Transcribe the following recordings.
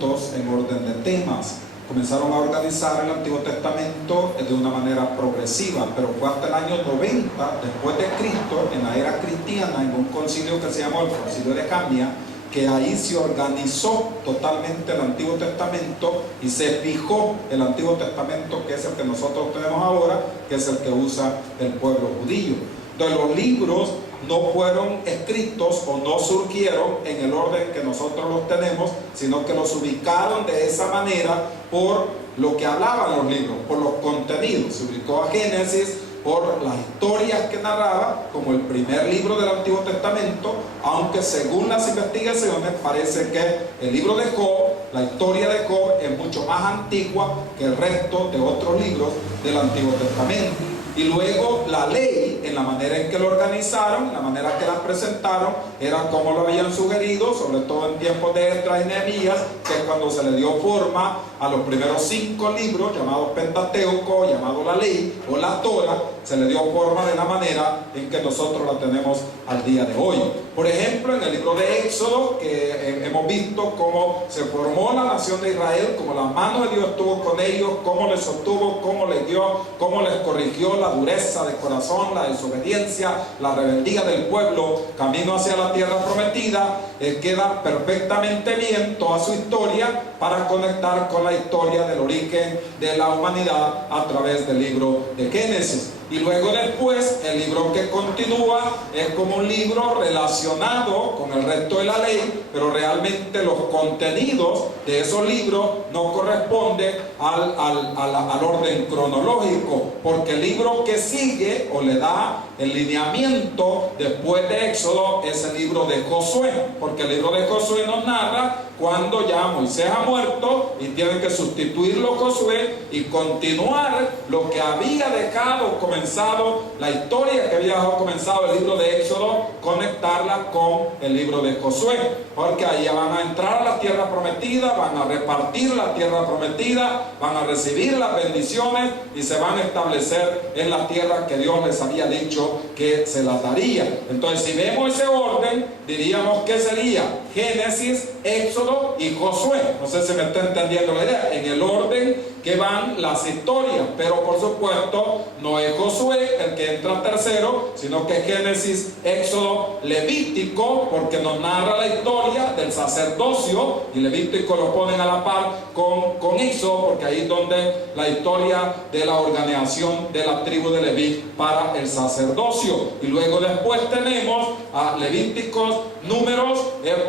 Testamento en orden de temas. Comenzaron a organizar el Antiguo Testamento de una manera progresiva, pero fue hasta el año 90 después de Cristo, en la era cristiana, en un concilio que se llamó el Concilio de Jamnia, que ahí se organizó totalmente el Antiguo Testamento y se fijó el Antiguo Testamento, que es el que nosotros tenemos ahora, que es el que usa el pueblo judío. Entonces los libros no fueron escritos o no surgieron en el orden que nosotros los tenemos, sino que los ubicaron de esa manera por lo que hablaban los libros, por los contenidos. Se ubicó a Génesis por las historias que narraba como el primer libro del Antiguo Testamento, aunque según las investigaciones parece que el libro de Job, la historia de Job, es mucho más antigua que el resto de otros libros del Antiguo Testamento. Y luego la ley, en la manera en que lo organizaron, en la manera que la presentaron, era como lo habían sugerido, sobre todo en tiempos de Esdras y Nehemías, que es cuando se le dio forma a los primeros 5 libros, llamados Pentateuco, llamado la ley o la Torah. Se le dio forma de la manera en que nosotros la tenemos al día de hoy. Por ejemplo, en el libro de Éxodo, que hemos visto cómo se formó la nación de Israel, cómo la mano de Dios estuvo con ellos, cómo les sostuvo, cómo les guió, cómo les corrigió la dureza de corazón, la desobediencia, la rebeldía del pueblo, camino hacia la tierra prometida. Queda perfectamente bien toda su historia para conectar con la historia del origen de la humanidad a través del libro de Génesis. Y luego después, el libro que continúa es como un libro relacionado con el resto de la ley, pero realmente los contenidos de esos libros no corresponden al orden cronológico, porque el libro que sigue o le da el lineamiento después de Éxodo es el libro de Josué, porque el libro de Josué nos narra cuando ya Moisés ha muerto y tiene que sustituirlo Josué y continuar lo que había dejado comenzado, la historia que había dejado comenzado el libro de Éxodo, conectarla con el libro de Josué, porque ahí van a entrar a la tierra prometida, van a repartir la tierra prometida, van a recibir las bendiciones y se van a establecer en la tierra que Dios les había dicho que se las daría. Entonces, si vemos ese orden, diríamos que sería Génesis, Éxodo y Josué. No sé si me está entendiendo la idea, en el orden que van las historias, pero por supuesto no es Josué el que entra tercero, sino que Génesis, Éxodo, Levítico, porque nos narra la historia del sacerdocio, y Levítico lo ponen a la par con Éxodo, porque ahí es donde la historia de la organización de la tribu de Leví para el sacerdocio. Y luego después tenemos a Levíticos, Números,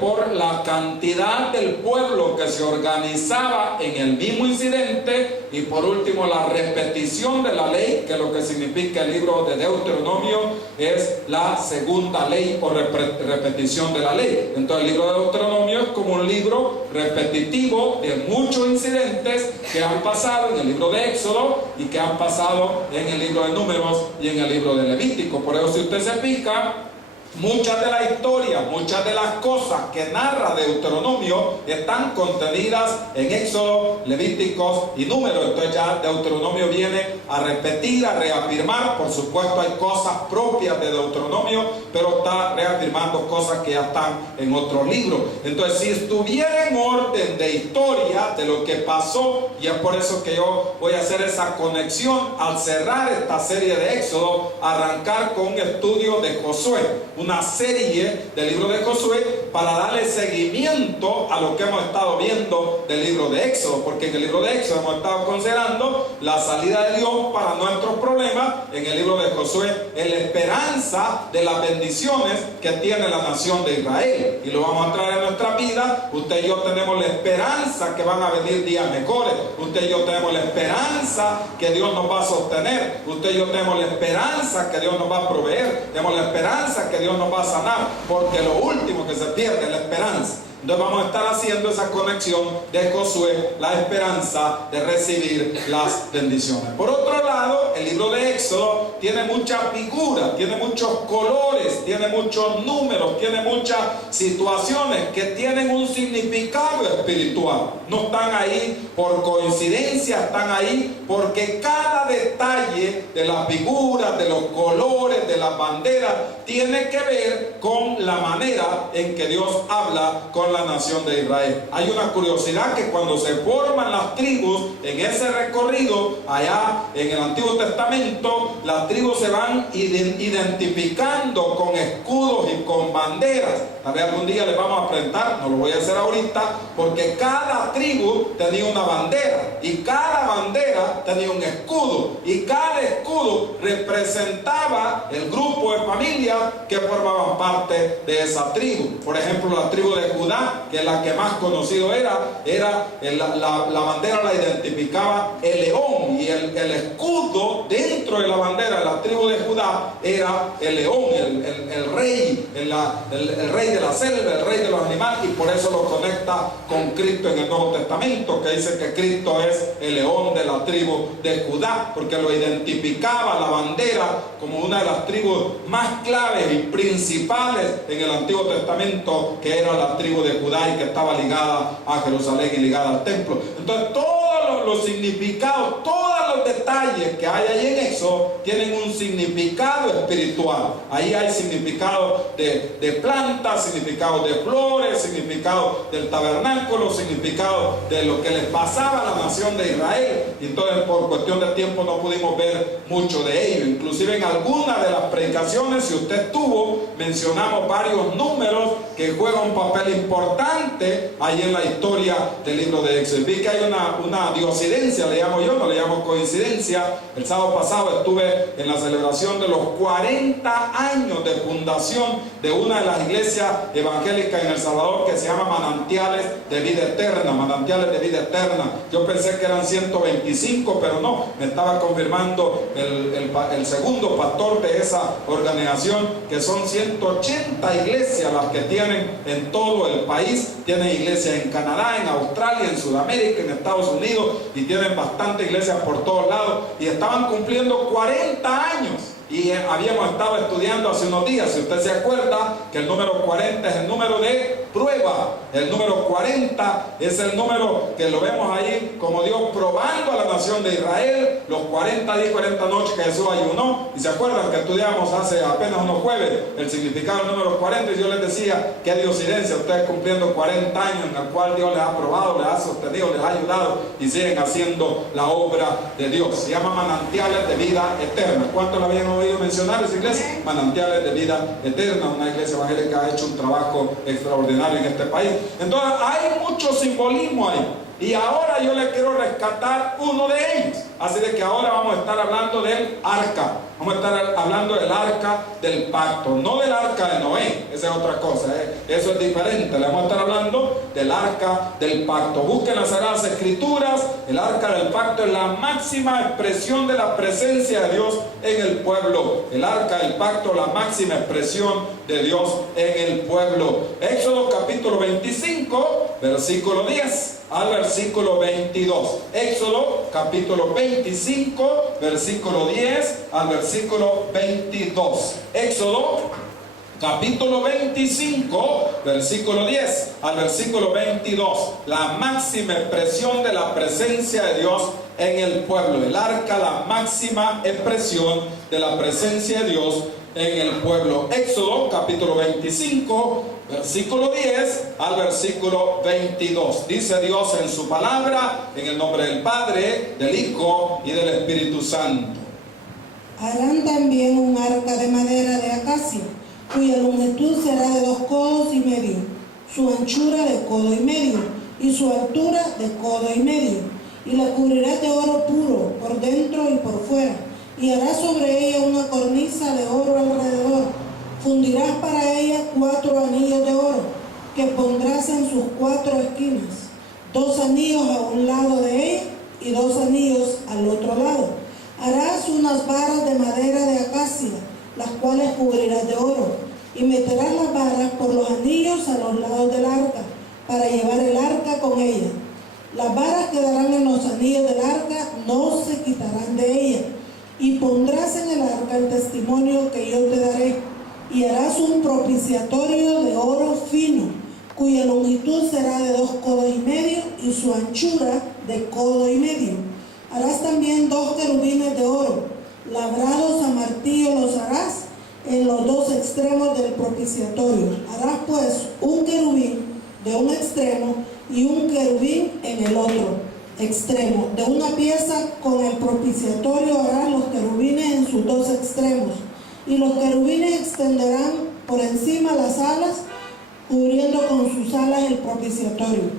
por la cantidad del pueblo que se organizaba en el mismo incidente, y por último la repetición de la ley, que lo que significa el libro de Deuteronomio es la segunda ley o repetición de la ley. Entonces el libro de Deuteronomio es como un libro repetitivo de muchos incidentes que han pasado en el libro de Éxodo y que han pasado en el libro de Números y en el libro de Levítico. Por eso, si usted se fija, muchas de las historias, muchas de las cosas que narra Deuteronomio están contenidas en Éxodo, Levíticos y Números. Entonces ya Deuteronomio viene a repetir, a reafirmar. Por supuesto hay cosas propias de Deuteronomio, pero está reafirmando cosas que ya están en otros libros. Entonces, si estuviera en orden de historia de lo que pasó, y es por eso que yo voy a hacer esa conexión al cerrar esta serie de Éxodo, arrancar con un estudio de Josué, una serie del libro de Josué, para darle seguimiento a lo que hemos estado viendo del libro de Éxodo, porque en el libro de Éxodo hemos estado considerando la salida de Dios para nuestros problemas. En el libro de Josué es la esperanza de las bendiciones que tiene la nación de Israel, y lo vamos a traer en nuestra vida. Usted y yo tenemos la esperanza que van a venir días mejores. Usted y yo tenemos la esperanza que Dios nos va a sostener. Usted y yo tenemos la esperanza que Dios nos va a proveer. Tenemos la esperanza que Dios nos va a sanar, porque lo último que se pierde es la esperanza. Entonces vamos a estar haciendo esa conexión de Josué, la esperanza de recibir las bendiciones. Por otro lado, el libro de Éxodo tiene muchas figuras, tiene muchos colores, tiene muchos números, tiene muchas situaciones que tienen un significado espiritual. No están ahí por coincidencia, están ahí porque cada detalle de las figuras, de los colores, de las banderas, tiene que ver con la manera en que Dios habla con la nación de Israel. Hay una curiosidad que cuando se forman las tribus en ese recorrido, allá en el Antiguo Testamento, las tribus se van identificando con escudos y con banderas. A ver, algún día les vamos a presentar, no lo voy a hacer ahorita, porque cada tribu tenía una bandera y cada bandera tenía un escudo y cada escudo representaba el grupo de familias que formaban parte de esa tribu. Por ejemplo, la tribu de Judá, que es la que más conocido era la bandera la identificaba el león, y el escudo dentro de la bandera de la tribu de Judá era el león, el rey, el rey de la selva, el rey de los animales, y por eso lo conecta con Cristo en el Nuevo Testamento, que dice que Cristo es el león de la tribu de Judá, porque lo identificaba la bandera como una de las tribus más claves y principales en el Antiguo Testamento, que era la tribu de Judá y que estaba ligada a Jerusalén y ligada al templo. Entonces todos los significados, todos los detalles que hay ahí en eso tienen un significado espiritual. Ahí hay significado de plantas, significado de flores, significado del tabernáculo, significado de lo que les pasaba a la nación de Israel. Y entonces por cuestión de tiempo no pudimos ver mucho de ello. Inclusive en algunas de las predicaciones, si usted estuvo, mencionamos varios números que juegan un papel importante ahí en la historia del libro de Éxodo. Vi que hay una diosidencia, le llamo yo, no le llamo coincidencia. El sábado pasado estuve en la celebración de los 40 años de fundación de una de las iglesias evangélicas en El Salvador, que se llama Manantiales de Vida Eterna. Manantiales de Vida Eterna. Yo pensé que eran 125, pero no, me estaba confirmando el segundo pastor de esa organización, que son 180 iglesias las que tienen en todo el país. Tienen iglesias en Canadá, en Australia, en Sudamérica, en Estados Unidos, y tienen bastantes iglesias por todos lados, y estaban cumpliendo 40 años. Y habíamos estado estudiando hace unos días, si usted se acuerda, que el número 40 es el número de prueba. El número 40 es el número que lo vemos ahí como Dios probando a la nación de Israel. Los 40 días y 40 noches que Jesús ayunó. Y se acuerdan que estudiamos hace apenas unos jueves el significado del número 40, y yo les decía que diosidencia, ustedes cumpliendo 40 años en el cual Dios les ha probado, les ha sostenido, les ha ayudado, y siguen haciendo la obra de Dios. Se llama Manantiales de Vida Eterna. ¿Cuántos lo habían oído mencionar esa iglesia? Manantiales de Vida Eterna, una iglesia evangélica que ha hecho un trabajo extraordinario en este país. Entonces hay mucho simbolismo ahí, y ahora yo les quiero rescatar uno de ellos. Así de que ahora vamos a estar hablando del arca. Vamos a estar hablando del arca del pacto, no del arca de Noé. Esa es otra cosa, eso es diferente. Le vamos a estar hablando del arca del pacto. Busquen las Sagradas Escrituras. El arca del pacto es la máxima expresión de la presencia de Dios en el pueblo. El arca del pacto, la máxima expresión de Dios en el pueblo. Éxodo capítulo 25, versículo 10 al versículo 22. Éxodo capítulo 25, versículo 10 al versículo 22. Éxodo capítulo 25, versículo 10 al versículo 22. La máxima expresión de la presencia de Dios en el pueblo. El arca, la máxima expresión de la presencia de Dios en el pueblo. Éxodo capítulo 25, versículo 10 al versículo 22. Dice Dios en su palabra, en el nombre del Padre, del Hijo y del Espíritu Santo. Harán también un arca de madera de acacia, cuya longitud será de 2 codos y medio, su anchura de codo y medio, y su altura de codo y medio. Y la cubrirás de oro puro, por dentro y por fuera, y harás sobre ella una cornisa de oro alrededor. Fundirás para ella 4 anillos de oro, que pondrás en sus 4 esquinas, 2 anillos a un lado de ella y 2 anillos al otro lado. Harás unas varas de madera de acacia, las cuales cubrirás de oro, y meterás las varas por los anillos a los lados del arca, para llevar el arca con ella. Las varas quedarán en los anillos del arca, no se quitarán de ella. Y pondrás en el arca el testimonio que yo te daré, y harás un propiciatorio de oro fino, cuya longitud será de 2 codos y medio y su anchura de codo y medio. Harás también 2 querubines de oro, labrados a martillo los harás en los 2 extremos del propiciatorio. Harás pues un querubín de un extremo y un querubín en el otro extremo. De una pieza con el propiciatorio harás los querubines en sus 2 extremos. Y los querubines extenderán por encima las alas, cubriendo con sus alas el propiciatorio.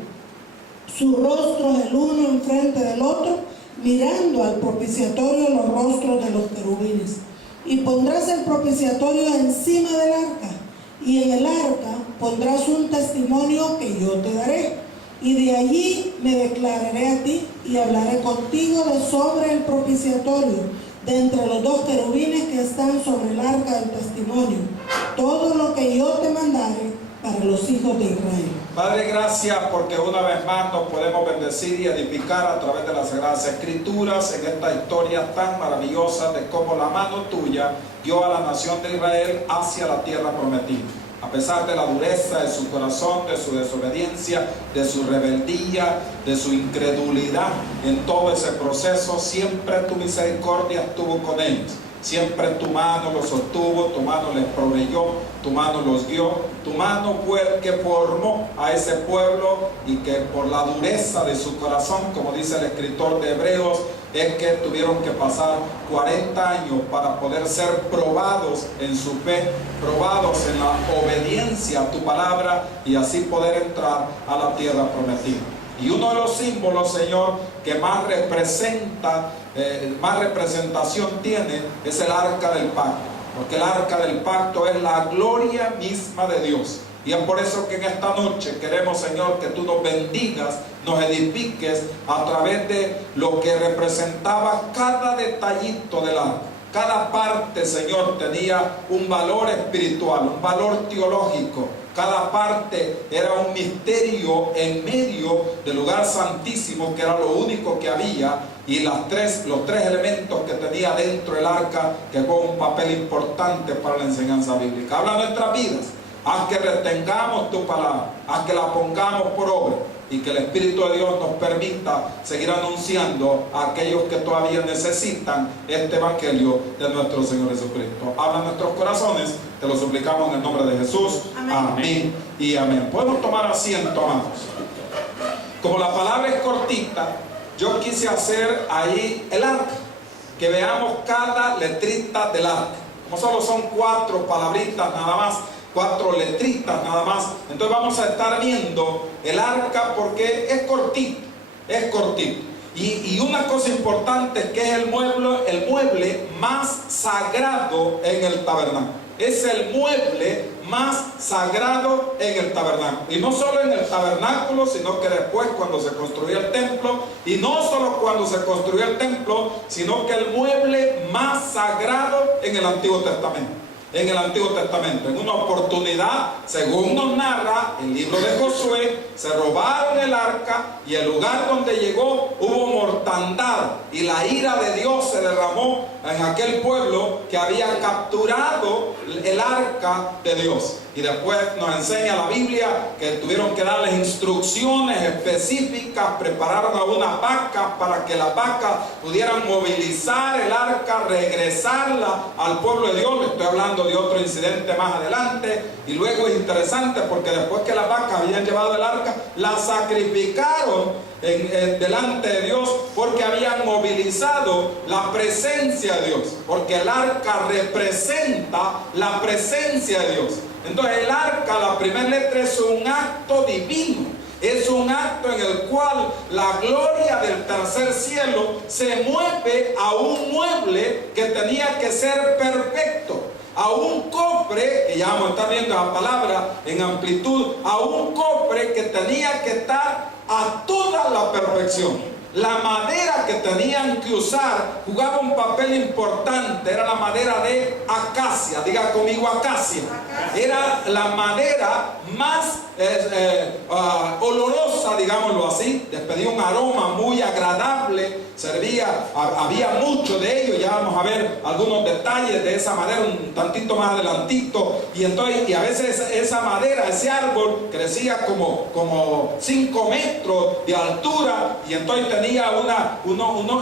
Sus rostros el uno enfrente del otro, mirando al propiciatorio los rostros de los querubines. Y pondrás el propiciatorio encima del arca, y en el arca pondrás un testimonio que yo te daré. Y de allí me declararé a ti y hablaré contigo de sobre el propiciatorio, de entre los 2 querubines que están sobre el arca del testimonio, todo lo que yo te mandare para los hijos de Israel. Padre, gracias porque una vez más nos podemos bendecir y edificar a través de las Sagradas Escrituras en esta historia tan maravillosa de cómo la mano tuya guió a la nación de Israel hacia la tierra prometida. A pesar de la dureza de su corazón, de su desobediencia, de su rebeldía, de su incredulidad, en todo ese proceso, siempre tu misericordia estuvo con ellos. Siempre tu mano los sostuvo, tu mano les proveyó, tu mano los guió, tu mano fue el que formó a ese pueblo y que por la dureza de su corazón, como dice el escritor de Hebreos, es que tuvieron que pasar 40 años para poder ser probados en su fe, probados en la obediencia a tu palabra y así poder entrar a la tierra prometida. Y uno de los símbolos, Señor, que más representación tiene es el arca del pacto, porque el arca del pacto es la gloria misma de Dios. Y es por eso que en esta noche queremos, Señor, que tú nos bendigas, nos edifiques a través de lo que representaba cada detallito del arca. Cada parte, Señor, tenía un valor espiritual, un valor teológico. Cada parte era un misterio en medio del lugar santísimo, que era lo único que había, y los tres elementos que tenía dentro del arca, que fue un papel importante para la enseñanza bíblica. Habla nuestras vidas, haz que retengamos tu palabra, haz que la pongamos por obra, y que el Espíritu de Dios nos permita seguir anunciando a aquellos que todavía necesitan este Evangelio de nuestro Señor Jesucristo. Habla en nuestros corazones, te lo suplicamos en el nombre de Jesús. Amén, amén y amén. Podemos tomar asiento, amados. Como la palabra es cortita, yo quise hacer ahí el arca, que veamos cada letrita del arca. Como solo son 4 palabritas nada más, 4 letritas nada más, entonces vamos a estar viendo el arca porque es cortito, es cortito. Y una cosa importante es que es el mueble más sagrado en el tabernáculo. Es el mueble más sagrado en el tabernáculo. Y no solo en el tabernáculo, sino que después cuando se construyó el templo, y no solo cuando se construyó el templo, sino que el mueble más sagrado en el Antiguo Testamento. En el Antiguo Testamento, en una oportunidad, según nos narra el libro de Josué, se robaron el arca y el lugar donde llegó hubo mortandad y la ira de Dios se derramó en aquel pueblo que había capturado el arca de Dios. Y después nos enseña la Biblia que tuvieron que darles instrucciones específicas, prepararon a una vaca para que las vacas pudieran movilizar el arca, regresarla al pueblo de Dios. Le estoy hablando de otro incidente más adelante. Y luego es interesante porque después que las vacas habían llevado el arca, la sacrificaron delante de Dios porque habían movilizado la presencia de Dios, porque el arca representa la presencia de Dios. Entonces el arca, la primera letra, es un acto divino, es un acto en el cual la gloria del tercer cielo se mueve a un mueble que tenía que ser perfecto, a un cofre, que ya vamos a estar viendo la palabra en amplitud, a un cofre que tenía que estar a toda la perfección. La madera que tenían que usar jugaba un papel importante, era la madera de acacia, diga conmigo acacia. Era la madera más olorosa olorosa, digámoslo así, despedía un aroma muy agradable, había mucho de ello. Ya vamos a ver algunos detalles de esa madera un tantito más adelantito. Y entonces, y a veces esa madera, ese árbol crecía como 5 metros de altura, y entonces tenía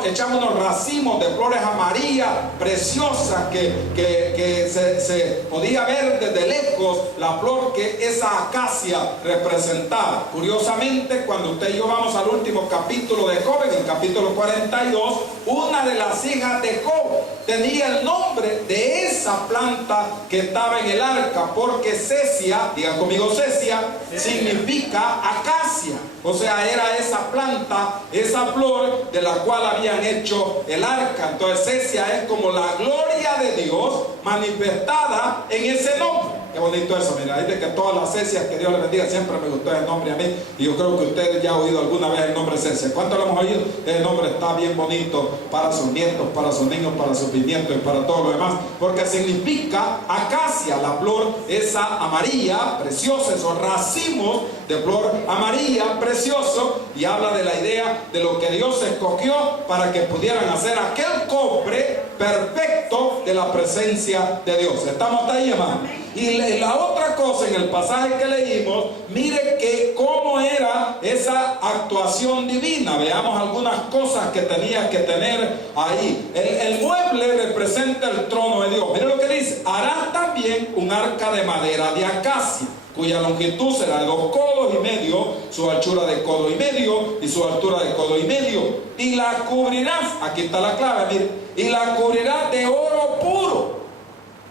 echaba unos racimos de flores amarillas preciosas que se podía ver desde lejos la flor que esa acacia representaba. Curiosamente, cuando usted y yo vamos al último capítulo de Job, en el capítulo 42, una de las hijas de Job tenía el nombre de esa planta que estaba en el arca, porque Cesia, diga conmigo Cesia, significa acacia. O sea, era esa planta, esa flor de la cual habían hecho el arca. Entonces Cesia es como la gloria de Dios manifestada en ese nombre. Qué bonito eso, mira, ahí de que todas las Cecias, que Dios les bendiga, siempre me gustó el nombre a mí, y yo creo que ustedes ya han oído alguna vez el nombre Cecia. ¿Cuántos lo hemos oído? El nombre está bien bonito para sus nietos, para sus niños, para sus bisnietos y para todo lo demás, porque significa acacia, la flor esa amarilla, preciosa, esos racimos de flor amarilla, precioso, y habla de la idea de lo que Dios escogió para que pudieran hacer aquel cofre perfecto de la presencia de Dios. ¿Estamos hasta ahí, hermano? Y la otra cosa en el pasaje que leímos, mire que cómo era esa actuación divina. Veamos algunas cosas que tenía que tener ahí. El mueble representa el trono de Dios. Mire lo que dice: harán también un arca de madera de acacia, cuya longitud será de 2 codos y medio, su anchura de codo y medio y su altura de codo y medio. Y la cubrirás, aquí está la clave, mire, y la cubrirás de oro puro,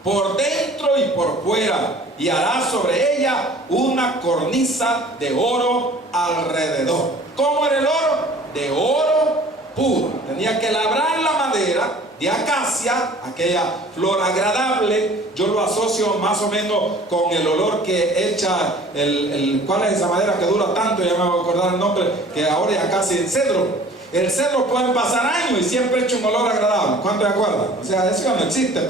por dentro y por fuera, y hará sobre ella una cornisa de oro alrededor. ¿Cómo era el oro? De oro puro. Tenía que labrar la madera de acacia, aquella flor agradable. Yo lo asocio más o menos con el olor que echa ¿cuál es esa madera que dura tanto? Ya me voy a acordar el nombre, que ahora ya casi el cedro. El cedro puede pasar años y siempre echa un olor agradable. ¿Cuántos se acuerdan? O sea, eso no existe,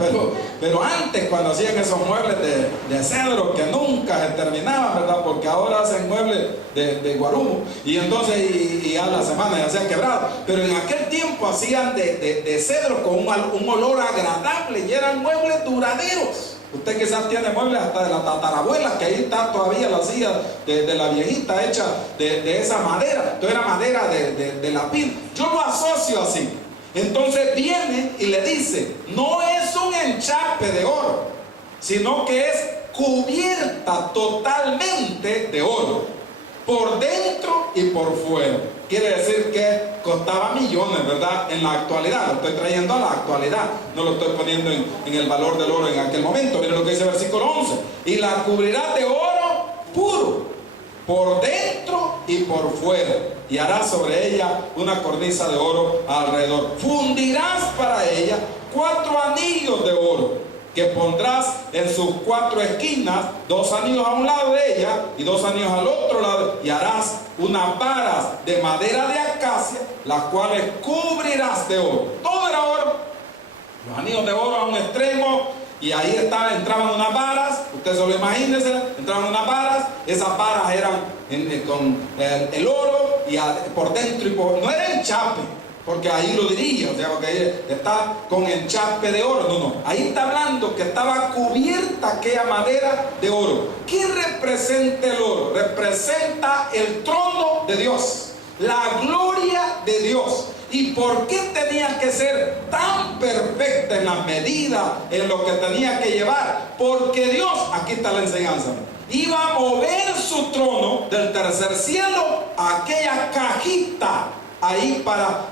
pero antes, cuando hacían esos muebles de cedro que nunca se terminaban, ¿verdad? Porque ahora hacen muebles de guarumo, y entonces y a la semana ya se han quebrado. Pero en aquel tiempo hacían de cedro con un olor agradable, y eran muebles duraderos. Usted quizás tiene muebles hasta de la tatarabuela, que ahí está todavía la silla de la viejita hecha de esa madera. Entonces era madera de la pil. Yo lo asocio así. Entonces viene y le dice: no es un enchape de oro, sino que es cubierta totalmente de oro, por dentro y por fuera. Quiere decir que costaba millones, ¿verdad? En la actualidad, lo estoy trayendo a la actualidad, no lo estoy poniendo en el valor del oro en aquel momento. Miren lo que dice el versículo 11: y la cubrirá de oro puro, por dentro y por fuera, y harás sobre ella una cornisa de oro alrededor. Fundirás para ella 4 anillos de oro, que pondrás en sus 4 esquinas, 2 anillos a un lado de ella y 2 anillos al otro lado, y harás unas varas de madera de acacia, las cuales cubrirás de oro. Todo era oro, los anillos de oro a un extremo, y ahí entraban unas varas. Usted solo imagínese, entraban unas varas. Esas varas eran con el oro, y por dentro y por... no era enchape, porque ahí lo diría, o sea, porque ahí está con enchape de oro. No, ahí está hablando que estaba cubierta aquella madera de oro. ¿Qué representa el oro? Representa el trono de Dios, la gloria de Dios. ¿Y por qué tenía que ser tan perfecta en la medida, en lo que tenía que llevar? Porque Dios, aquí está la enseñanza, iba a mover su trono del tercer cielo a aquella cajita ahí para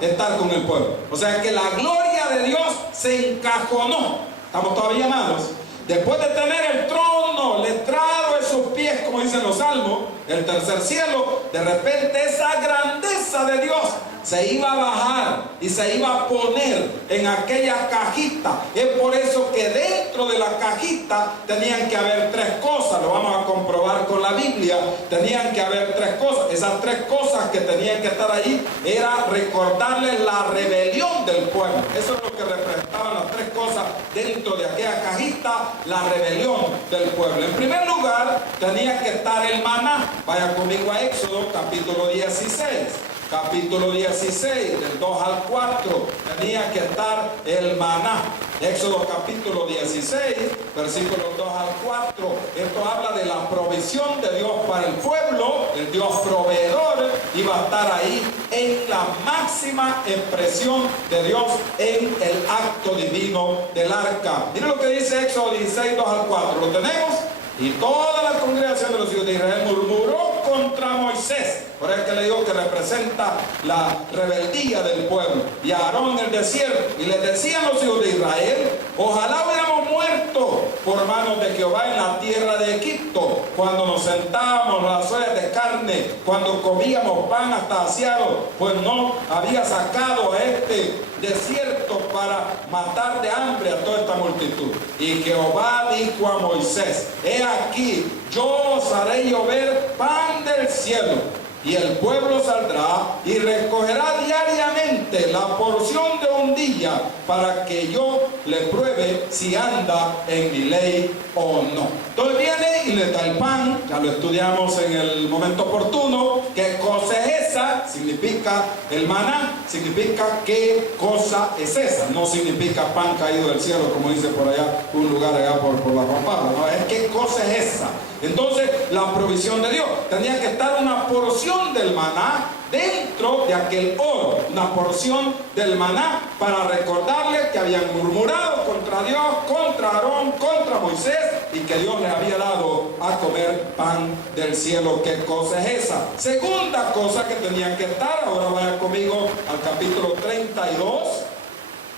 estar con el pueblo. O sea que la gloria de Dios se encajonó. ¿Estamos todavía, amados? Después de tener el trono letrado en sus pies, como dicen los salmos, el tercer cielo, de repente esa grandeza promesa de Dios se iba a bajar y se iba a poner en aquella cajita. Es por eso que dentro de la cajita tenían que haber tres cosas. Lo vamos a comprobar con la Biblia. Tenían que haber tres cosas. Esas tres cosas que tenían que estar ahí era recordarles la rebelión del pueblo. Eso es lo que representaban las tres cosas dentro de aquella cajita, la rebelión del pueblo. En primer lugar, tenía que estar el maná. Vaya conmigo a Éxodo capítulo 16. Capítulo 16, del 2 al 4, tenía que estar el maná. Éxodo capítulo 16, versículos 2 al 4. Esto habla de la provisión de Dios para el pueblo. El Dios proveedor iba a estar ahí en la máxima expresión de Dios en el acto divino del arca. Miren lo que dice Éxodo 16, 2 al 4. ¿Lo tenemos? Y toda la congregación de los hijos de Israel murmuró contra Moisés. Por eso que le digo que representa la rebeldía del pueblo. Y a Aarón en el desierto. Y les decían los hijos de Israel: ojalá hubiéramos muerto por manos de Jehová en la tierra de Egipto, cuando nos sentábamos en las ollas de carne, cuando comíamos pan hasta saciado, pues no había sacado a este desierto para matar de hambre a toda esta multitud. Y Jehová dijo a Moisés: he aquí, yo os haré llover pan del cielo, y el pueblo saldrá y recogerá diariamente la porción de un día, para que yo le pruebe si anda en mi ley o no. Entonces viene y le da el pan. Ya lo estudiamos en el momento oportuno. ¿Qué cosa es esa? Significa el maná, significa qué cosa es esa. No significa pan caído del cielo, como dice por allá un lugar allá por la Juan Pablo. No, es qué cosa es esa. Entonces, la provisión de Dios. Tenía que estar una porción del maná dentro de aquel oro, una porción del maná, para recordarle que habían murmurado contra Dios, contra Aarón, contra Moisés, y que Dios le había dado a comer pan del cielo. ¿Qué cosa es esa? Segunda cosa que tenía que estar, ahora vaya conmigo al capítulo 32.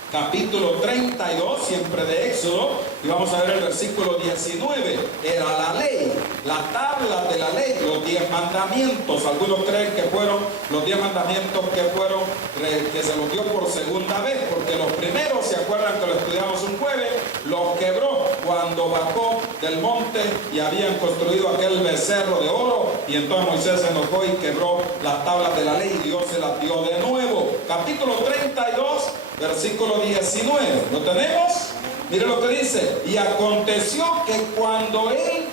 Capítulo 32, siempre de Éxodo, y vamos a ver el versículo 19. Era la ley, la tabla de la ley, los 10 mandamientos. Algunos creen que fueron los 10 mandamientos que se los dio por segunda vez, porque los primeros, ¿se acuerdan que lo estudiamos un jueves? Los quebró cuando bajó del monte y habían construido aquel becerro de oro, y entonces Moisés se enojó y quebró las tablas de la ley, y Dios se las dio de nuevo. Capítulo 32, versículo 19. ¿Lo tenemos? Mire lo que dice: y aconteció que cuando él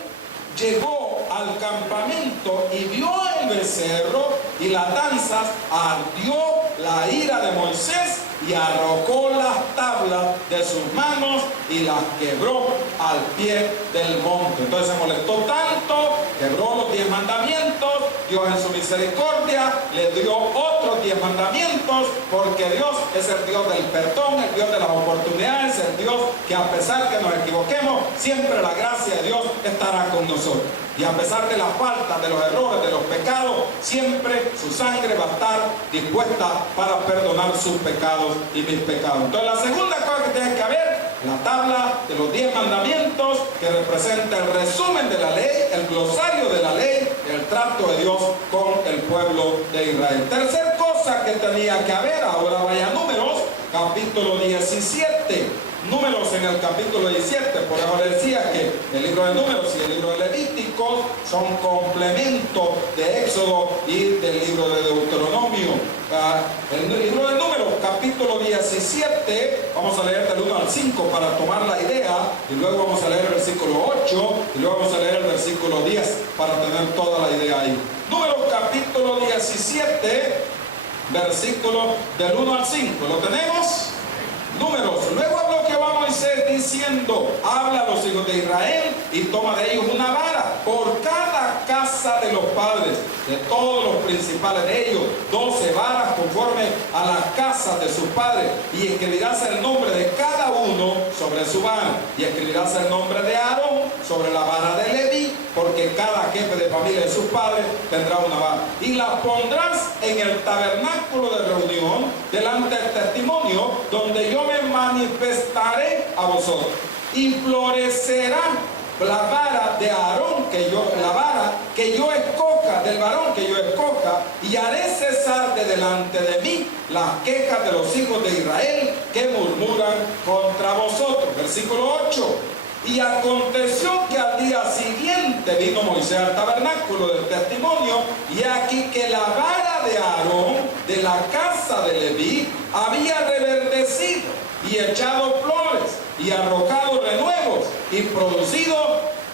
llegó al campamento y vio el becerro y las danzas, ardió la ira de Moisés y arrojó las tablas de sus manos y las quebró al pie del monte. Entonces se molestó tanto, quebró los 10 mandamientos. Dios en su misericordia le dio otros 10 mandamientos, porque Dios es el Dios del perdón, el Dios de las oportunidades, el Dios que a pesar que nos equivoquemos, siempre la gracia de Dios estará con nosotros. Y a pesar de la falta, de los errores, de los pecados, siempre su sangre va a estar dispuesta para perdonar sus pecados y mis pecados. Entonces la segunda cosa que tiene que haber, la tabla de los 10 mandamientos, que representa el resumen de la ley, el glosario de la ley, el trato de Dios con el pueblo de Israel. Tercer cosa que tenía que haber, ahora vaya a Números, capítulo 17. Números en el capítulo 17, por eso le decía que el libro de Números y el libro de Levítico son complementos de Éxodo y del libro de Deuteronomio. El libro de Números, capítulo 17, vamos a leer del 1 al 5 para tomar la idea, y luego vamos a leer el versículo 8, y luego vamos a leer el versículo 10 para tener toda la idea ahí. Números capítulo 17, versículo del 1 al 5, ¿lo tenemos? Números. Luego habló Jehová a Moisés diciendo: habla a los hijos de Israel y toma de ellos una vara por cada casa de los padres, de todos los principales de ellos, 12 varas conforme a las casas de sus padres, y escribirás el nombre de cada uno sobre su vara, y escribirás el nombre de Aarón sobre la vara de Leví, porque cada jefe de familia de sus padres tendrá una vara, y la pondrás en el tabernáculo de reunión delante del testimonio, donde yo me manifestaré a vosotros, y florecerá la vara de Aarón, la vara que yo escoja del varón que yo escoja, y haré cesar de delante de mí las quejas de los hijos de Israel que murmuran contra vosotros. Versículo 8. Y aconteció que al día siguiente vino Moisés al tabernáculo del testimonio, y aquí que la vara de Aarón de la casa de Leví había reverdecido y echado flores y arrojado renuevos y producido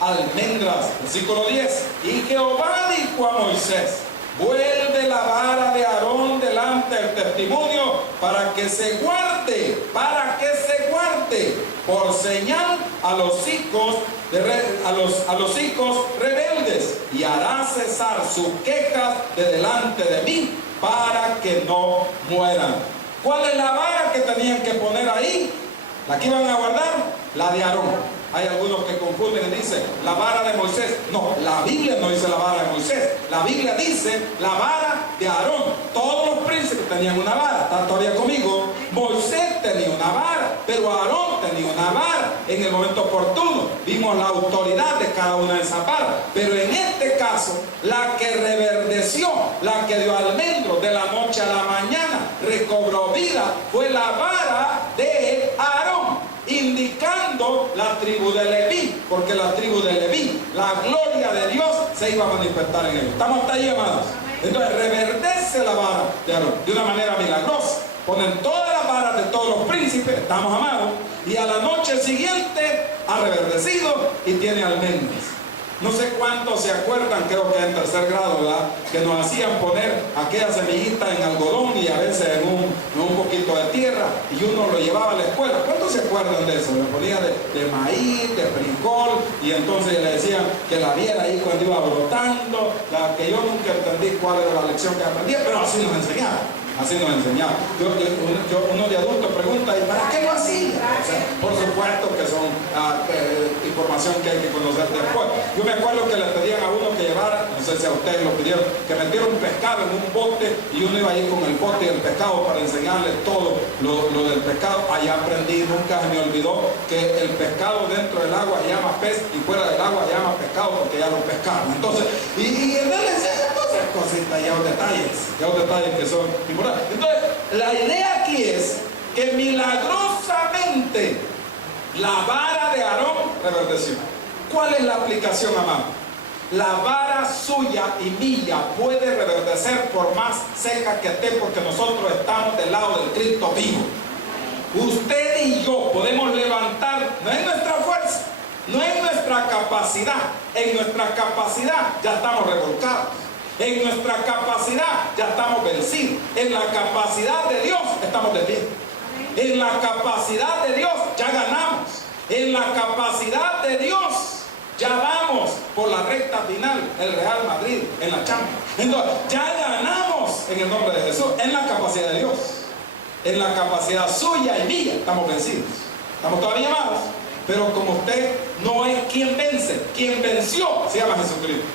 almendras. Versículo 10. Y Jehová dijo a Moisés: vuelve la vara de Aarón delante del testimonio para que se guarde por señal a los hijos rebeldes, y hará cesar sus quejas de delante de mí para que no mueran. ¿Cuál es la vara que tenían que poner ahí? ¿La que iban a guardar? La de Aarón. Hay algunos que confunden y dicen la vara de Moisés. No, la Biblia no dice la vara de Moisés. La Biblia dice la vara de Aarón. Todos los príncipes tenían una vara. ¿Están todavía conmigo? Moisés tenía una vara, pero Aarón tenía una vara. En el momento oportuno vimos la autoridad de cada una de esas varas. Pero en este caso, la que reverdeció, la que dio almendros de la noche a la mañana, recobró vida, fue la vara de Aarón, indicando la tribu de Leví, porque la tribu de Leví, la gloria de Dios se iba a manifestar en ellos. ¿Estamos hasta ahí, amados? Entonces reverdece la vara de Aarón de una manera milagrosa. Ponen todas las varas de todos los príncipes, estamos, amados, y a la noche siguiente ha reverdecido y tiene almendras. No sé cuántos se acuerdan, creo que en tercer grado, ¿verdad?, que nos hacían poner aquella semillita en algodón y a veces en un poquito de tierra, y uno lo llevaba a la escuela. ¿Cuántos se acuerdan de eso? Le ponía de maíz, de frijol, y entonces le decían que la viera ahí cuando iba brotando. La que yo nunca entendí cuál era la lección que aprendía, pero así nos enseñaban. Así nos enseñaba. Uno de adultos pregunta: ¿y para qué lo hacía? O sea, por supuesto que son información que hay que conocer después. Yo me acuerdo que le pedían a uno que llevara, no sé si a ustedes lo pidieron, que metiera un pescado en un bote, y uno iba ahí con el bote y el pescado para enseñarle todo lo del pescado. Allá aprendí, nunca se me olvidó, que el pescado dentro del agua se llama pez y fuera del agua se llama pescado, porque ya lo pescaron. Entonces, y él le enseña cositas, ya los detalles que son importantes. Entonces, la idea aquí es que milagrosamente la vara de Aarón reverdeció. ¿Cuál es la aplicación, amado? La vara suya y mía puede reverdecer por más seca que esté, porque nosotros estamos del lado del Cristo vivo. Usted y yo podemos levantar, no es nuestra fuerza, no es nuestra capacidad. En nuestra capacidad ya estamos revolcados. En nuestra capacidad ya estamos vencidos. En la capacidad de Dios estamos de pie. En la capacidad de Dios ya ganamos. En la capacidad de Dios ya vamos por la recta final, el Real Madrid en la Champions. Entonces, ya ganamos en el nombre de Jesús. En la capacidad de Dios. En la capacidad suya y mía estamos vencidos. Estamos todavía amados. Pero como usted no es quien vence, quien venció se llama Jesucristo.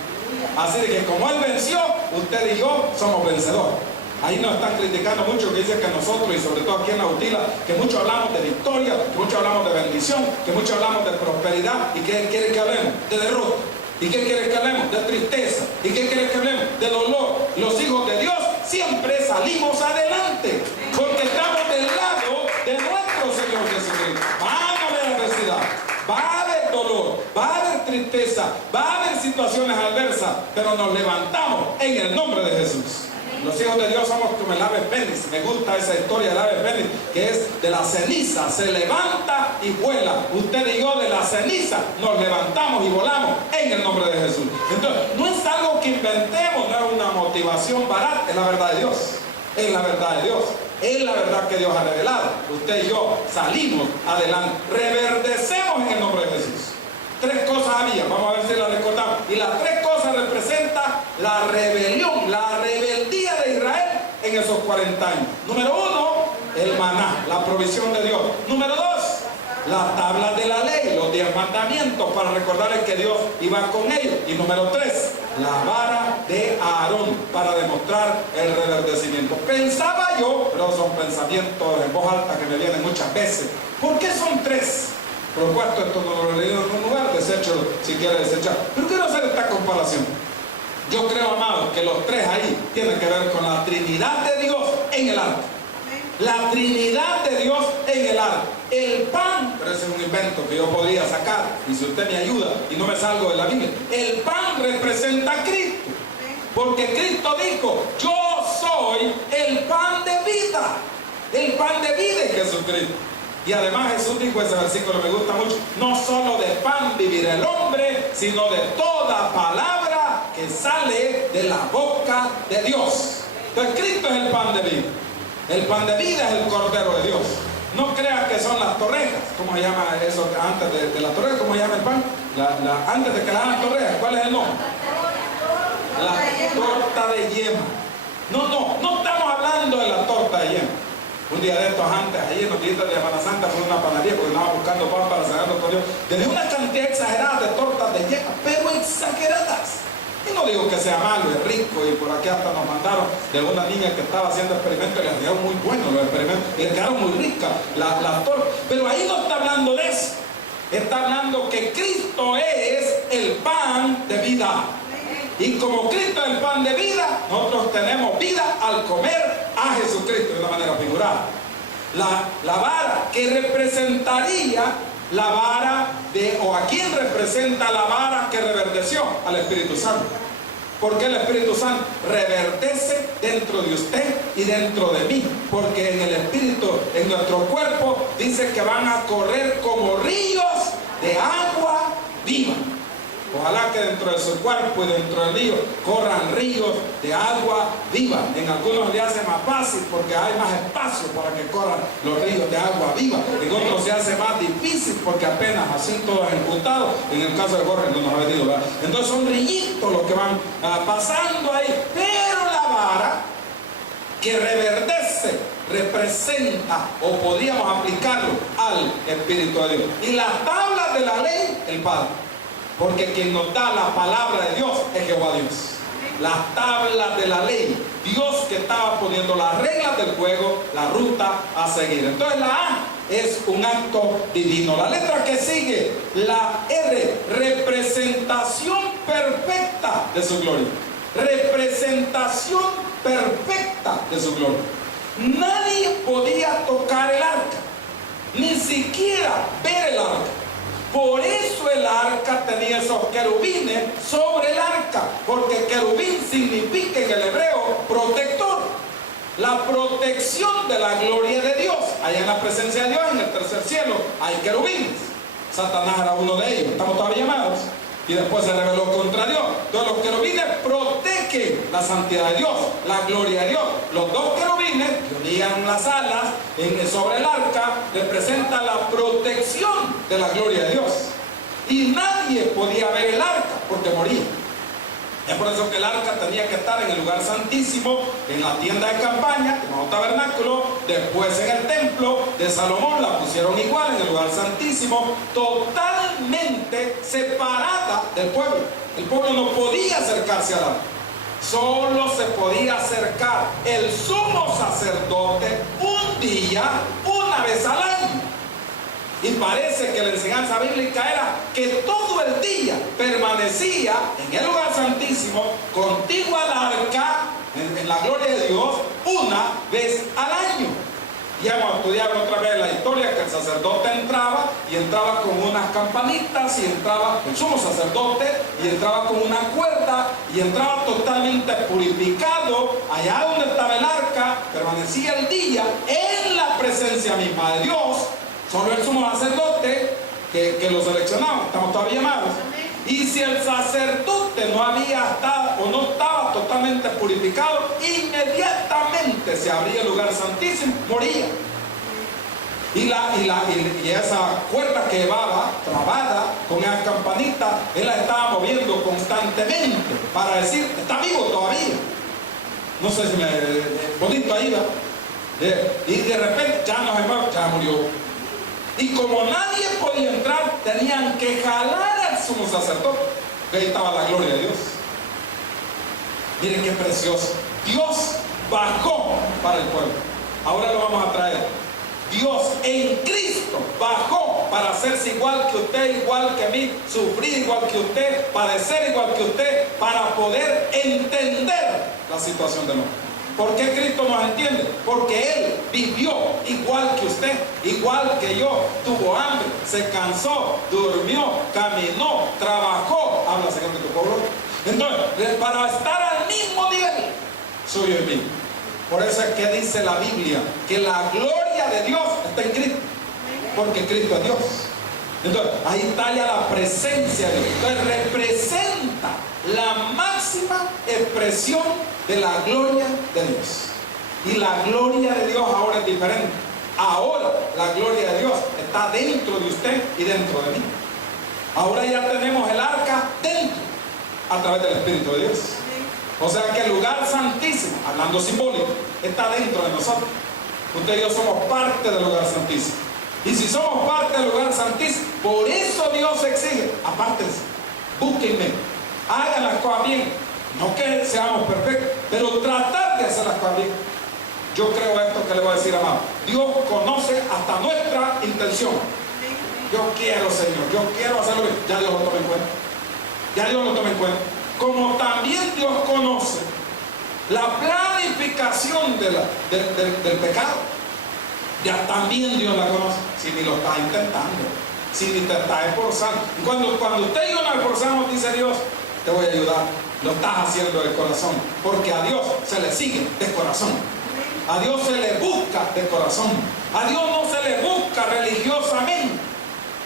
Así de que como Él venció, usted y yo somos vencedores. Ahí nos están criticando mucho, que dicen que nosotros, y sobre todo aquí en la Utila, que mucho hablamos de victoria, que mucho hablamos de bendición, que mucho hablamos de prosperidad. ¿Y qué quiere que hablemos? De derrota. ¿Y qué quiere que hablemos? De tristeza. ¿Y qué quiere que hablemos? De dolor. Los hijos de Dios siempre salimos adelante, porque estamos del lado de nuestro Señor Jesucristo. Van a haber adversidad, va a haber dolor, va a haber tristeza, va a haber situaciones adversas, pero nos levantamos en el nombre de Jesús. Los hijos de Dios somos como el ave fénix. Me gusta esa historia del ave fénix, que es de la ceniza, se levanta y vuela. Usted y yo de la ceniza nos levantamos y volamos en el nombre de Jesús. Entonces, no es algo que inventemos, no es una motivación barata, es la verdad de Dios. Es la verdad de Dios. Es la verdad que Dios ha revelado. Usted y yo salimos adelante, reverdecemos en el nombre de Jesús. Tres cosas había, vamos a ver si las recordamos. Y las tres cosas representan la rebelión, la rebeldía de Israel en esos 40 años. Número uno, el maná, la provisión de Dios. Número dos, las tablas de la ley, los 10 mandamientos, para recordarles que Dios iba con ellos. Y número tres, la vara de Aarón, para demostrar el reverdecimiento. Pensaba yo, pero son pensamientos en voz alta que me vienen muchas veces, ¿por qué son tres? Por supuesto, esto no lo he leído en un lugar, desecho si quiere desechar. Pero quiero hacer esta comparación. Yo creo, amados, que los tres ahí tienen que ver con la Trinidad de Dios en el arca. La Trinidad de Dios en el arca. El pan, pero ese es un invento que yo podría sacar, y si usted me ayuda y no me salgo de la Biblia, el pan representa a Cristo. Porque Cristo dijo: yo soy el pan de vida. El pan de vida es Jesucristo. Y además Jesús dijo, ese versículo me gusta mucho: no solo de pan vivirá el hombre, sino de toda palabra que sale de la boca de Dios. Entonces Cristo es el pan de vida. El pan de vida es el Cordero de Dios. No creas que son las torrejas. ¿Cómo se llama eso antes de las torrejas? ¿Cómo se llama el pan? Antes de que le hagan torrejas, ¿cuál es el nombre? La torta de yema. No estamos hablando de la torta de yema. Un día de estos antes, ahí en los días de Semana Santa, fue una panadería porque andaba buscando pan para sacar los torreos. Tenía una cantidad exagerada de tortas de yema, pero exageradas. Y no digo que sea malo, es rico, y por aquí hasta nos mandaron de una niña que estaba haciendo experimentos y les quedaron muy buenos los experimentos, y les quedaron muy ricas las tortas. Pero ahí no está hablando de eso. Está hablando que Cristo es el pan de vida. Y como Cristo es el pan de vida, nosotros tenemos vida al comer a Jesucristo de una manera figurada. La vara que representaría la vara o a quién representa la vara que reverdeció, al Espíritu Santo. Porque el Espíritu Santo reverdece dentro de usted y dentro de mí. Porque en el Espíritu, en nuestro cuerpo, dice que van a correr como ríos de agua viva. Ojalá que dentro de su cuerpo y dentro del río corran ríos de agua viva. En algunos le hace más fácil porque hay más espacio para que corran los ríos de agua viva. En otros se hace más difícil porque apenas así todos ejecutados. En el caso de Jorge no nos ha venido, ¿verdad? Entonces son rillitos los que van pasando ahí. Pero la vara que reverdece representa, o podríamos aplicarlo al Espíritu de Dios. Y las tablas de la ley, el Padre. Porque quien nos da la palabra de Dios es Jehová Dios. Las tablas de la ley, Dios que estaba poniendo las reglas del juego, la ruta a seguir. Entonces la A es un acto divino. La letra que sigue, la R, representación perfecta de su gloria. Representación perfecta de su gloria. Nadie podía tocar el arca, ni siquiera ver el arca. Por eso el arca tenía esos querubines sobre el arca, porque querubín significa en el hebreo protector. La protección de la gloria de Dios. Allá en la presencia de Dios, en el tercer cielo, hay querubines. Satanás era uno de ellos, estamos todavía llamados. Y después se rebeló contra Dios. Entonces los querubines protegen la santidad de Dios, la gloria de Dios. Los dos querubines que unían las alas sobre el arca representan la protección de la gloria de Dios. Y nadie podía ver el arca porque moría. Es por eso que el arca tenía que estar en el lugar santísimo, en la tienda de campaña, en el tabernáculo, después en el templo de Salomón la pusieron igual en el lugar santísimo, totalmente separada del pueblo. El pueblo no podía acercarse al arca. Solo se podía acercar el sumo sacerdote un día, una vez al año. Y parece que la enseñanza bíblica era que todo el día permanecía en el lugar santísimo, contiguo al arca, en la gloria de Dios, una vez al año. Ya hemos estudiado otra vez la historia que el sacerdote entraba y entraba con unas campanitas y entraba el sumo sacerdote y entraba con una cuerda y entraba totalmente purificado allá donde estaba el arca, permanecía el día en la presencia misma de Dios. Solo el sumo sacerdote que lo seleccionaba, estamos todavía llamados. Y si el sacerdote no había estado o no estaba totalmente purificado, inmediatamente se abría el lugar santísimo, moría. Y esa cuerda que llevaba trabada con esa campanita, él la estaba moviendo constantemente para decir, está vivo todavía. No sé si bonito ahí va. Y de repente ya no se mueve, ya murió. Y como nadie podía entrar, tenían que jalar al sumo sacerdote, que ahí estaba la gloria de Dios. Miren qué precioso. Dios bajó para el pueblo. Ahora lo vamos a traer. Dios en Cristo bajó para hacerse igual que usted, igual que mí, sufrir igual que usted, padecer igual que usted, para poder entender la situación del hombre. ¿Por qué Cristo nos entiende? Porque Él vivió igual que usted, igual que yo, tuvo hambre, se cansó, durmió, caminó, trabajó, habla Señor de tu pueblo. Entonces, para estar al mismo nivel suyo y mío. Por eso es que dice la Biblia que la gloria de Dios está en Cristo, porque Cristo es Dios. Entonces, ahí está ya la presencia de Dios. Entonces, representa la máxima expresión de la gloria de Dios. Y la gloria de Dios ahora es diferente. Ahora la gloria de Dios está dentro de usted y dentro de mí. Ahora ya tenemos el arca dentro, a través del Espíritu de Dios. O sea que el lugar santísimo, hablando simbólico, está dentro de nosotros. Usted y yo somos parte del lugar santísimo. Y si somos parte del lugar santísimo, por eso Dios exige, apártense, búsquenme, hagan las cosas bien. No que seamos perfectos, pero tratar de hacer las cosas bien. Yo creo esto que le voy a decir, amado. Dios conoce hasta nuestra intención. Yo quiero, Señor, yo quiero hacerlo bien. Ya Dios lo toma en cuenta. Ya Dios lo toma en cuenta. Como también Dios conoce la planificación del pecado. Ya también Dios la conoce. Si ni lo estás intentando, si ni te estás esforzando. Cuando usted y yo nos esforzamos, dice Dios, te voy a ayudar. Lo estás haciendo de corazón, porque a Dios se le sigue de corazón. A Dios se le busca de corazón. A Dios no se le busca religiosamente.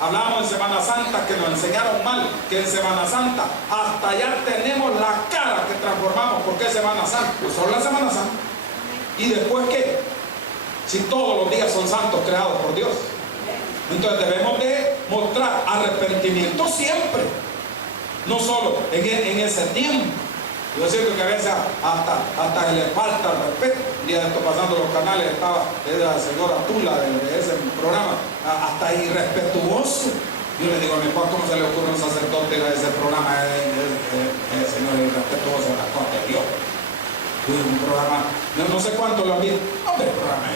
Hablamos en Semana Santa que nos enseñaron mal, que en Semana Santa hasta ya tenemos la cara que transformamos. ¿Por qué Semana Santa? Pues solo la Semana Santa. ¿Y después qué? Si todos los días son santos creados por Dios. Entonces debemos de mostrar arrepentimiento siempre. No solo en ese tiempo. Yo siento que a veces hasta le falta el respeto. Un día de esto pasando los canales estaba la señora Tula de ese programa, hasta irrespetuoso. Yo le digo a mi papá, ¿cómo se le ocurre a un sacerdote de ese programa? El señor irrespetuoso de la corte de Dios. Un programa, no sé cuánto lo han visto. Hombre, el programa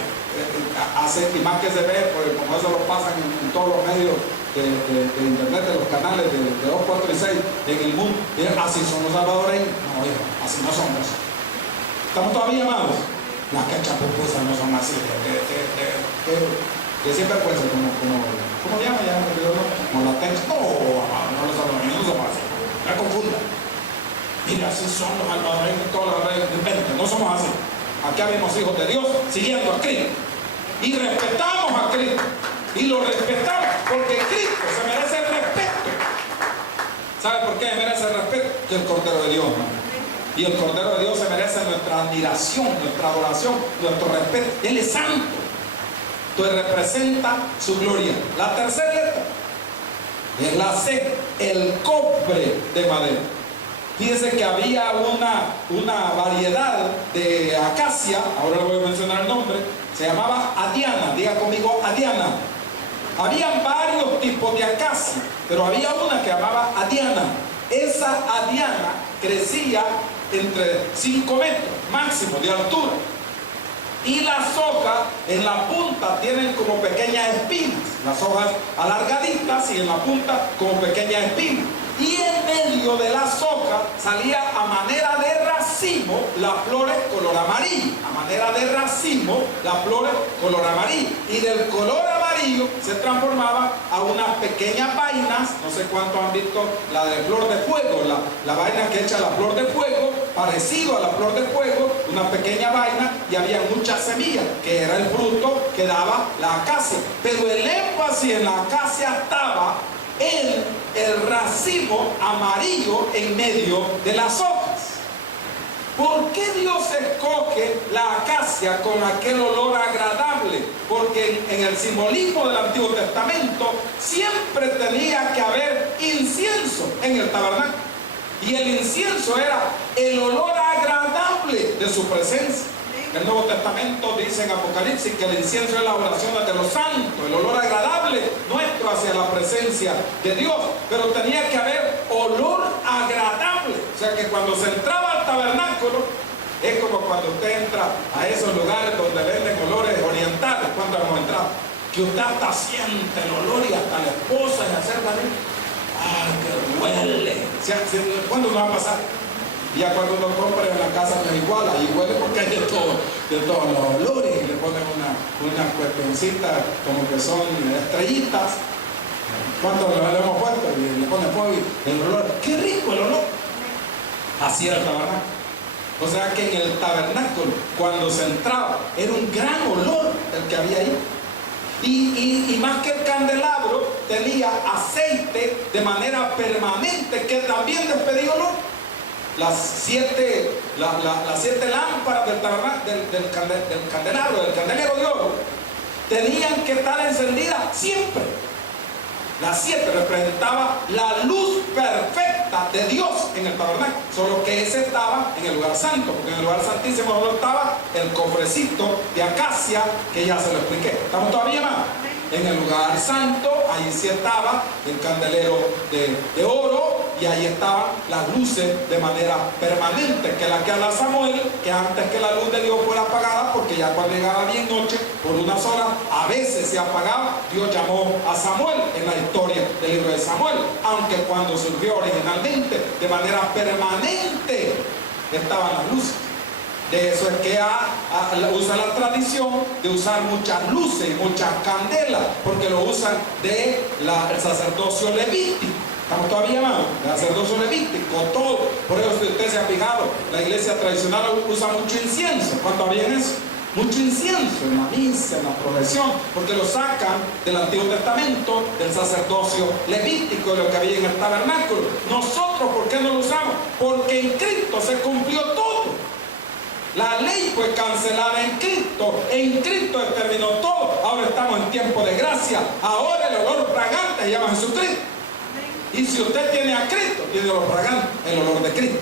hace, y más que se ve, pues como eso lo pasan en todos los medios de internet, de los canales de 2, 4 y 6 en el mundo. Así son los salvadoreños. No, hijo, así no somos. Estamos todavía amados. Las quechas pupusas no son así. Que siempre puede ser ¿cómo llama? Como la tencha. No, amado, no los salvadoreños no somos así. No me confunda. Mira, así son los salvadoreños, todos los salvadoreños. No somos así. Aquí habemos hijos de Dios siguiendo a Cristo. Y respetamos a Cristo. Y lo respetamos porque Cristo se merece el respeto. ¿Sabe por qué merece el respeto? Que el Cordero de Dios, ¿no? Y el Cordero de Dios se merece nuestra admiración, nuestra adoración, nuestro respeto. Él es santo. Entonces representa su gloria. La tercera letra es la C, el cobre de madera. Fíjense que había una variedad de acacia, ahora le voy a mencionar el nombre, se llamaba adiana, diga conmigo adiana. Habían varios tipos de acacia, pero había una que llamaba adiana. Esa adiana crecía entre 5 metros máximo de altura. Y las hojas en la punta tienen como pequeñas espinas. Las hojas alargaditas y en la punta como pequeñas espinas. Y en medio de las hojas salía a manera de racimo las flores color amarillo. A manera de racimo las flores color amarillo. Y del color amarillo se transformaba a unas pequeñas vainas. No sé cuántos han visto la de flor de fuego. La vaina que echa la flor de fuego, parecido a la flor de fuego, una pequeña vaina, y había muchas semillas, que era el fruto que daba la acacia. Pero el énfasis en la acacia estaba en el racimo amarillo en medio de las hojas. ¿Por qué Dios escoge la acacia con aquel olor agradable? Porque en el simbolismo del Antiguo Testamento siempre tenía que haber incienso en el tabernáculo. Y el incienso era el olor agradable de su presencia. El Nuevo Testamento dice en Apocalipsis que el incienso es la oración de los santos, el olor agradable nuestro hacia la presencia de Dios. Pero tenía que haber olor agradable. O sea que cuando se entraba al tabernáculo, es como cuando usted entra a esos lugares donde venden olores orientales. ¿Cuándo hemos entrado? que usted hasta siente el olor y hasta la esposa se acerca de él. ¡Ay, que huele! ¿Cuándo nos va a pasar? Y ya cuando uno compra en la casa no es igual, ahí huele porque hay de todos los olores y le ponen una cuestioncita como que son estrellitas. ¿Cuántos le hemos puesto? Y le ponen fuego y el olor. ¡Qué rico el olor! Así era el tabernáculo. O sea que en el tabernáculo, cuando se entraba, era un gran olor el que había ahí. Y más que el candelabro, tenía aceite de manera permanente que también despedía olor. Las siete lámparas del candelero de oro, tenían que estar encendidas siempre. Las 7 representaba la luz perfecta de Dios en el tabernáculo, solo que ese estaba en el lugar santo, porque en el lugar santísimo solo estaba el cofrecito de acacia, que ya se lo expliqué. ¿Estamos todavía más? En el lugar santo, ahí sí estaba el candelero de oro, y ahí estaban las luces de manera permanente, que la que habla Samuel, que antes que la luz de Dios fuera apagada, porque ya cuando llegaba bien noche, por unas horas, a veces se apagaba. Dios llamó a Samuel en la historia del libro de Samuel, aunque cuando surgió originalmente, de manera permanente, estaban las luces. De eso es que usa la tradición de usar muchas luces y muchas candelas, porque lo usan del sacerdocio levítico. Estamos todavía más, el sacerdocio levítico, todo. Por eso, si usted se ha fijado, la iglesia tradicional usa mucho incienso. ¿Cuánto había en eso? Mucho incienso en la misa, en la procesión, porque lo sacan del Antiguo Testamento, del sacerdocio levítico, de lo que había en el tabernáculo. Nosotros, ¿por qué no lo usamos? Porque en Cristo se cumplió todo. La ley fue cancelada en Cristo terminó todo. Ahora estamos en tiempo de gracia. Ahora el olor fragante se llama Jesucristo. Y si usted tiene a Cristo, tiene el olor fragante, el olor de Cristo.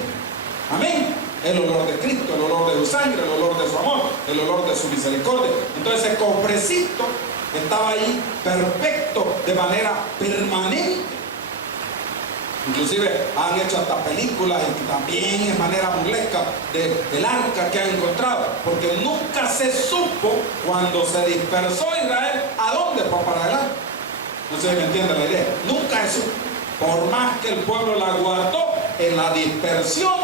Amén. El olor de Cristo, el olor de su sangre, el olor de su amor, el olor de su misericordia. Entonces el cofrecito estaba ahí perfecto, de manera permanente. Inclusive han hecho hasta películas y también en manera burlesca del arca que han encontrado, porque nunca se supo cuando se dispersó Israel a dónde fue para el arca. No sé si me entiende la idea. Nunca se supo. Por más que el pueblo la guardó, en la dispersión,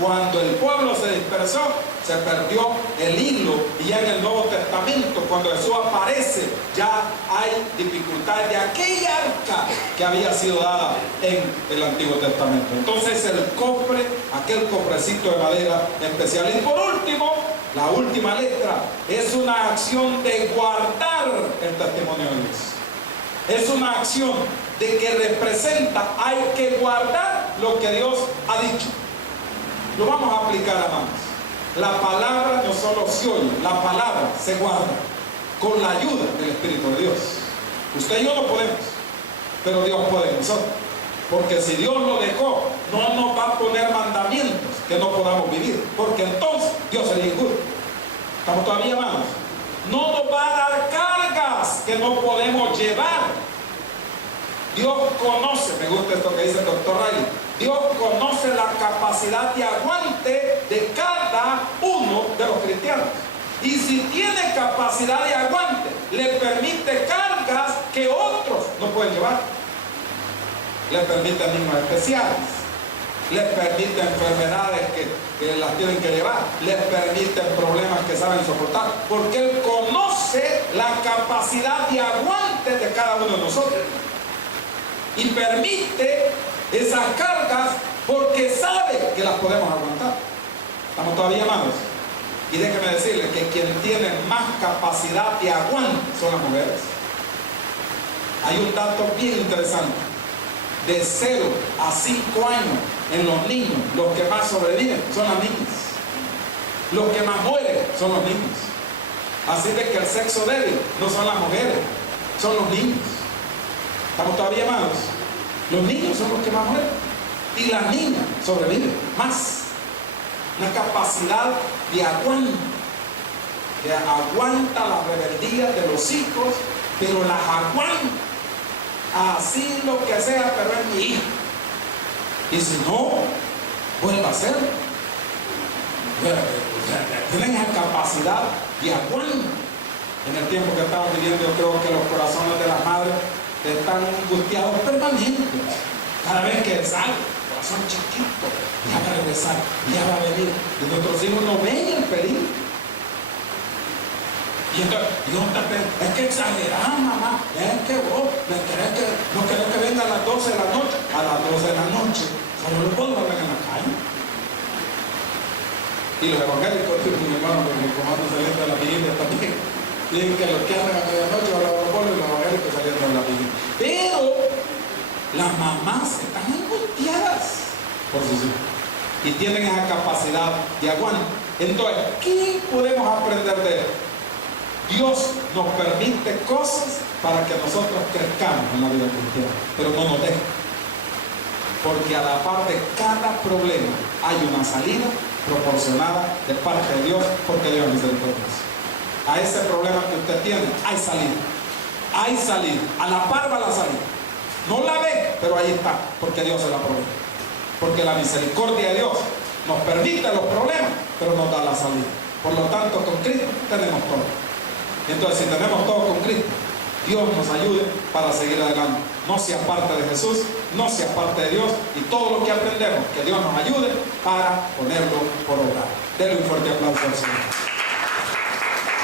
cuando el pueblo se dispersó, se perdió el hilo. Y ya en el Nuevo Testamento, cuando Jesús aparece, ya hay dificultades de aquella arca que había sido dada en el Antiguo Testamento. Entonces el cofre, aquel cofrecito de madera especial. Y por último, la última letra, es una acción de guardar el testimonio de Dios. Es una acción de que representa, hay que guardar lo que Dios ha dicho. Lo vamos a aplicar, amados. La palabra no solo se oye, la palabra se guarda con la ayuda del Espíritu de Dios. Usted y yo no podemos, pero Dios puede en nosotros. Porque si Dios lo dejó, no nos va a poner mandamientos que no podamos vivir, porque entonces Dios sería injusto. ¿Estamos todavía, amados? No nos va a dar cargas que no podemos llevar. Dios conoce, me gusta esto que dice el doctor Riley, Dios conoce la capacidad de aguante de cada uno de los cristianos. Y si tiene capacidad de aguante, le permite cargas que otros no pueden llevar. Le permite niños especiales, les permite enfermedades que las tienen que llevar, les permiten problemas que saben soportar, porque Él conoce la capacidad de aguante de cada uno de nosotros. Y permite esas cargas porque sabe que las podemos aguantar. ¿Estamos todavía, amados? Y déjeme decirles que quien tiene más capacidad de aguante son las mujeres. Hay un dato bien interesante. De 0 a 5 años en los niños, los que más sobreviven son las niñas. Los que más mueren son los niños. Así de que el sexo débil no son las mujeres, son los niños. ¿Estamos todavía, amados? Los niños son los que más mueren. Y las niñas sobreviven más. Una capacidad de aguante. Que aguanta la rebeldía de los hijos, pero las aguanta. Así lo que sea, pero es mi hijo. Y si no, vuelve a ser. Tienen esa capacidad de aguante. En el tiempo que estamos viviendo, yo creo que los corazones de las madres están angustiados permanentes. Cada vez que sale, corazón chiquito, ya va a regresar, ya va a venir. Y nuestros hijos no ven el peligro. Y entonces, es que exagerás, mamá, es que vos no querés que venga a las 12 de la noche. A las 12 de la noche, solo lo puedo ver en la calle. Y los evangélicos, mi hermano, porque como andan saliendo de la vigilia también, dicen que los que andan a medianoche van a los bolos y los evangélicos saliendo de la vigilia. Pero las mamás están angustiadas por sus hijos y tienen esa capacidad de aguante. Entonces, ¿qué podemos aprender de esto? Dios nos permite cosas para que nosotros crezcamos en la vida cristiana, pero no nos deja. Porque a la par de cada problema hay una salida proporcionada de parte de Dios, porque Dios es misericordioso. A ese problema que usted tiene, hay salida. Hay salida. A la par va la salida. No la ve, pero ahí está, porque Dios se la provee. Porque la misericordia de Dios nos permite los problemas, pero nos da la salida. Por lo tanto, con Cristo tenemos todo. Entonces, si tenemos todo con Cristo, Dios nos ayude para seguir adelante. No se aparte de Jesús, no se aparte de Dios, y todo lo que aprendemos, que Dios nos ayude para ponerlo por obra. Denle un fuerte aplauso al Señor.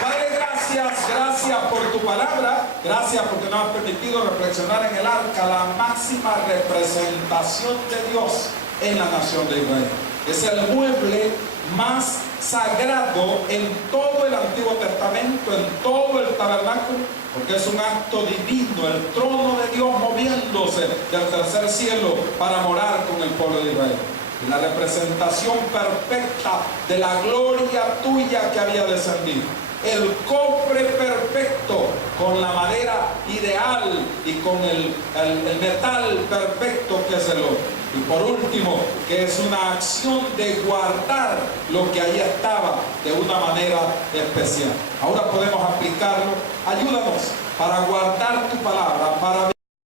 Padre, gracias por tu palabra, gracias porque nos has permitido reflexionar en el arca, la máxima representación de Dios en la nación de Israel. Es el mueble más sagrado en todo el Antiguo Testamento, en todo el tabernáculo, porque es un acto divino, el trono de Dios moviéndose del tercer cielo para morar con el pueblo de Israel. Y la representación perfecta de la gloria tuya que había descendido. El cofre perfecto con la madera ideal y con el metal perfecto que es el oro. Y por último, que es una acción de guardar lo que ahí estaba de una manera especial. Ahora podemos aplicarlo. Ayúdanos para guardar tu palabra, para